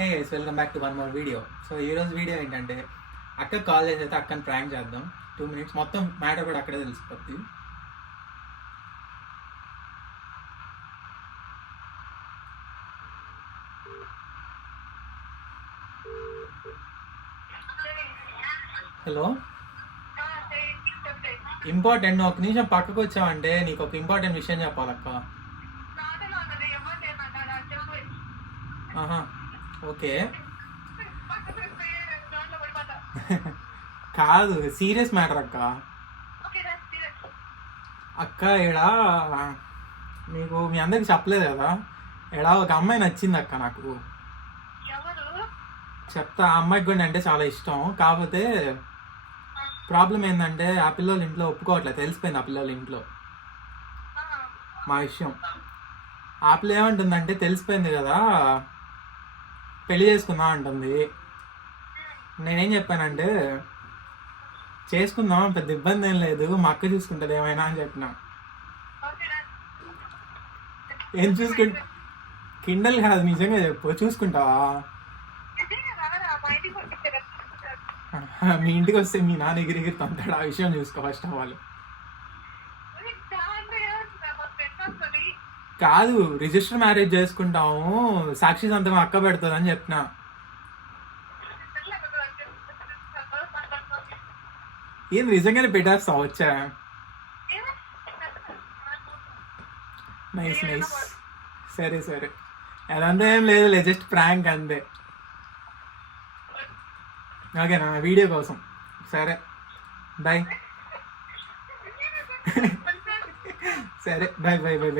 Hey guys, welcome back to one more video. So ఈరోజు video ఏంటంటే అక్క call చేసి అయితే అక్కని ప్రాంక్ చేద్దాం. 2 minutes మొత్తం మ్యాటర్ కూడా అక్కడే తెలిసిపోద్ది. Hello, important. ఒక నిమిషం పక్కకు వచ్చావంటే నీకు ఒక ఇంపార్టెంట్ విషయం చెప్పాలక్క. ఆహా, ఓకే. కాదు, సీరియస్ మ్యాటర్ అక్క. అక్క ఈడ మీకు మీ అందరికి చెప్పలేదు కదా, ఈడ ఒక అమ్మాయి నచ్చింది అక్క నాకు. చెప్తా, ఆ అమ్మాయికి కూడా అంటే చాలా ఇష్టం. కాకపోతే ప్రాబ్లం ఏంటంటే ఆ పిల్లల ఇంట్లో ఒప్పుకోవట్లేదు. తెలిసిపోయింది ఆ పిల్లల ఇంట్లో మా విషయం. ఆ పిల్ల ఏమంటుందంటే తెలిసిపోయింది కదా పెళ్లి చేసుకుందాం అంటుంది. నేనేం చెప్పానంటే చేసుకుందాం, పెద్ద ఇబ్బంది ఏం లేదు, మా అక్క చూసుకుంటుంది ఏమైనా అని చెప్పిన. ఏం చూసుకుంటా? కిండల్ కాదు, నిజంగా చెప్పు, చూసుకుంటావా? మీ ఇంటికి వస్తే మీ నాన్న ఎగిరి తంతాడు. ఆ విషయం చూసుకో ఫస్ట్ ఆఫ్ ఆల్. కాదు, రిజిస్టర్ మ్యారేజ్ చేసుకుంటాము, సాక్షి సంతకం అక్క పెడుతుంది అని చెప్పిన. ఏం నిజంగానే పెట్టేస్తావు? వచ్చా, నైస్ నైస్. సరే సరే, అదంతా ఏం లేదు, జస్ట్ ప్రాంక్ అంతే. ఓకేనా, వీడియో కోసం. సరే, బాయ్. సరే, బాయ్ బాయ్ బాయ్ బాయ్.